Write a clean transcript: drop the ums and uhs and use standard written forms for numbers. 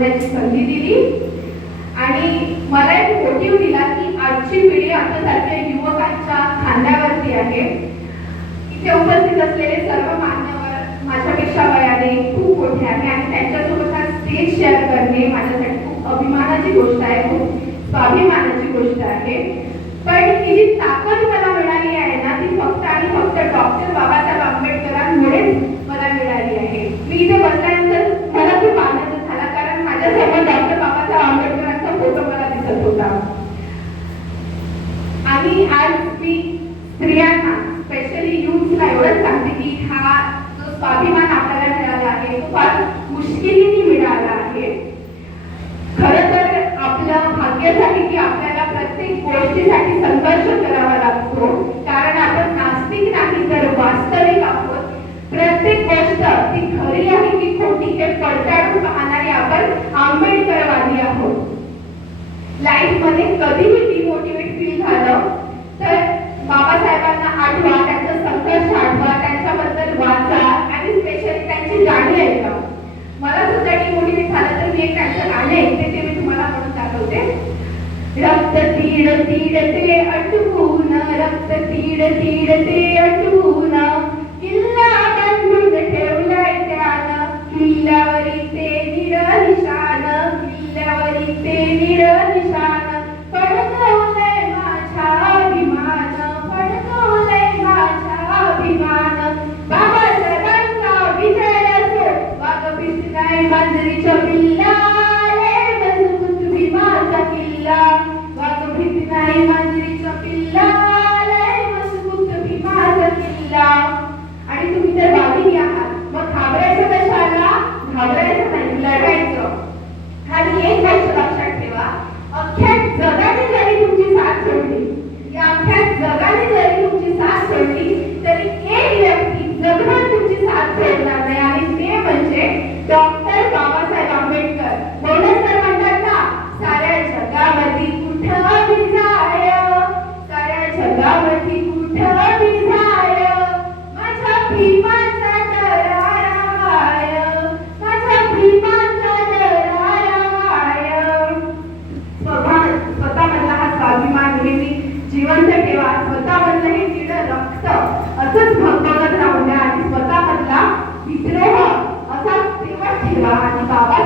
बोलण्याची संधी दिली आणि मला एक मोटिव्ह दिला की आजची पिढी आपल्यासारख्या युवकांच्या खांद्यावरती आहे. इथे उपस्थित असलेले सर्व मान्यवर माझ्यापेक्षा वयाने खूप मोठे आहे आणि त्यांच्यासोबत हा स्टेज शेअर करणे माझ्यासाठी खूप अभिमानाची गोष्ट आहे, खूप स्वाभिमानाची गोष्ट आहे. पण ही जी ताकद मला मिळाली आहे ना, ती फक्त आणि फक्त डॉक्टर बाबासाहेब आंबेडकरांमुळेच मला मिळाली आहे. मी इथे बसल्यानंतर मला खूप आनंद झाला, कारण माझ्यासमोर डॉक्टर बाबासाहेब आंबेडकरांचा फोटो मला दिसत होता. आणि आज मी स्त्रियांना, स्पेशली यूथला एवढंच सांगते की हा जो स्वाभिमान आपल्याला मिळाला आहे तो फार मुश्किलीने मिळाला आहे. खरं तर आपलं भाग्यासाठी की आपल्याला प्रत्येक गोष्टीसाठी संघर्ष करावा लागतो, कारण आपण नास्तिक नाही तर वास्तविक आहोत. प्रत्येक गोष्ट ती खरी आहे की खोटी हे पडताळून पाहणारे आपण आंबेडकरवादी आहोत. लाईफ मध्ये कधीही डिमोटिवेट फील झालं तर बाबासाहेबांना आठवा, त्यांचा संघर्ष आठवा, त्यांच्याबद्दल वाचा आणि स्पेशली त्यांची गाणी ऐका. मला सुद्धा डिमोटिवेट झालं तर मी एक त्यांचं गाणं ऐकते, ते मी तुम्हाला म्हणून दाखवते. रक्त तीड तीड ते अटकून, रक्त तीड तीड ते अटकून, किल्ला बांधून ठेवलाय त्यानं, किल्ल्यावरी ते निड निशाण, किल्ल्यावरी ते निड निशाण, फडकवलंय माझा अभिमान, फडकवलंय माझा अभिमान. बाबासाहेबांचा विजय असो, वाघ भीत नाही मांजरीच्या पिल्ला, रे मजबूत भीमाचा किल्ला, वाघ भीत नाही मांजरीच्या पिल्ला, रे मजबूत भीमाचा किल्ला. आणि तुम्ही तर वाघिणी आहात, मग घाबरायचं कशाला? घाबरायचं नाही, लढायचं. आणि एक गोष्ट लक्षात ठेवा, अख्ख्या जगाने जरी तुमची साथ सोडली, या अख्ख्या जगाने जरी तुमची साथ सोडली, तरी एक व्यक्ती जगभर तुमची साथ सोडणार नाही, आणि ते म्हणजे डॉक्टर बाबासाहेब आंबेडकर. म्हणूनच तर म्हणतात ना, साऱ्या जगावरती कुठं बी जाय, साऱ्या जगावरती कुठं बी जाय, माझ्या भीमाचा दरारा हाय, माझ्या भीमाचा दरारा हाय. स्वतःमधला हा स्वाभिमान नेहमी जिवंत ठेवा, स्वतःमधलं हे निळ रक्त असंच भगभगत राहू द्या आणि स्वतःमधला विद्रोह असाच तेव्हा ठेवा. आणि बाबा